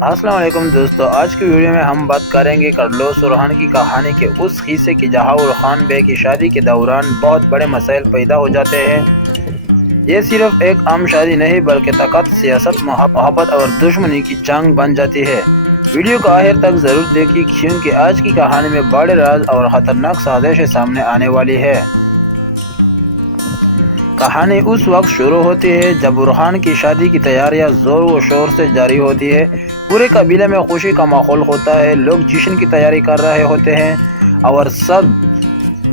السلام علیکم دوستو، آج کی ویڈیو میں ہم بات کریں گے کرلوس اورحان کی کہانی کے اس حصے کی جہاں اورحان بے کی شادی کے دوران بہت بڑے مسائل پیدا ہو جاتے ہیں۔ یہ صرف ایک عام شادی نہیں بلکہ طاقت، سیاست، محبت اور دشمنی کی جنگ بن جاتی ہے۔ ویڈیو کو آخر تک ضرور دیکھیں کیونکہ آج کی کہانی میں بڑے راز اور خطرناک سازشیں سامنے آنے والی ہے۔ کہانی اس وقت شروع ہوتی ہے جب اورحان کی شادی کی تیاریاں زور و شور سے جاری ہوتی ہے۔ پورے قبیلے میں خوشی کا ماحول ہوتا ہے، لوگ جشن کی تیاری کر رہے ہوتے ہیں اور سب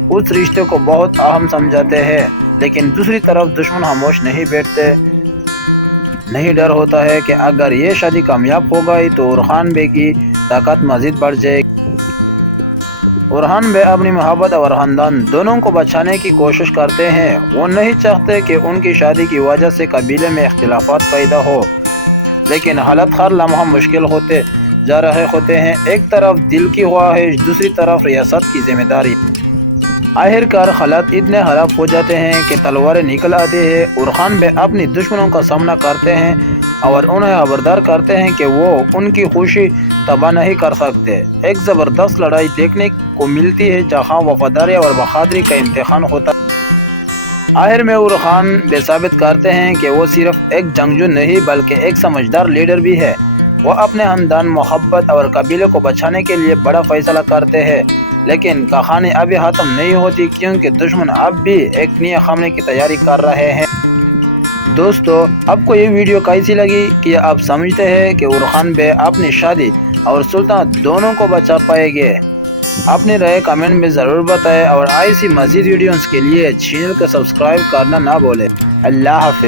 اس رشتے کو بہت اہم سمجھتے ہیں۔ لیکن دوسری طرف دشمن خاموش نہیں بیٹھتے۔ نہیں ڈر ہوتا ہے کہ اگر یہ شادی کامیاب ہو گئی تو اورحان بے کی طاقت مزید بڑھ جائے گی۔ اورحان بے اپنی محبت اور خاندان دونوں کو بچانے کی کوشش کرتے ہیں۔ وہ نہیں چاہتے کہ ان کی شادی کی وجہ سے قبیلے میں اختلافات پیدا ہو، لیکن حالات ہر لمحہ مشکل ہوتے جا رہے ہوتے ہیں۔ ایک طرف دل کی خواہش، دوسری طرف ریاست کی ذمہ داری۔ آخرکار حالات اتنے خراب ہو جاتے ہیں کہ تلواریں نکل آتی ہیں۔ اورحان بے اپنی دشمنوں کا سامنا کرتے ہیں اور انہیں خبردار کرتے ہیں کہ وہ ان کی خوشی تباہ نہیں کر سکتے۔ ایک زبردست لڑائی دیکھنے کو ملتی ہے جہاں وفاداری اور بہادری کا امتحان ہوتا ہے۔ آخر میں اورحان بے ثابت کرتے ہیں کہ وہ صرف ایک جنگجو نہیں بلکہ ایک سمجھدار لیڈر بھی ہے۔ وہ اپنے خاندان، محبت اور قبیلے کو بچانے کے لیے بڑا فیصلہ کرتے ہیں۔ لیکن کہانی ابھی ختم نہیں ہوتی کیونکہ دشمن اب بھی ایک نیا حملے کی تیاری کر رہے ہیں۔ دوستو، آپ کو یہ ویڈیو کیسی لگی؟ کیا آپ سمجھتے ہیں کہ اورحان بے اپنی شادی اور سلطنت دونوں کو بچا پائیں گے؟ اپنی رائے کمنٹ میں ضرور بتائیں اور ایسی مزید ویڈیوز کے لیے چینل کو سبسکرائب کرنا نہ بھولیں۔ اللہ حافظ۔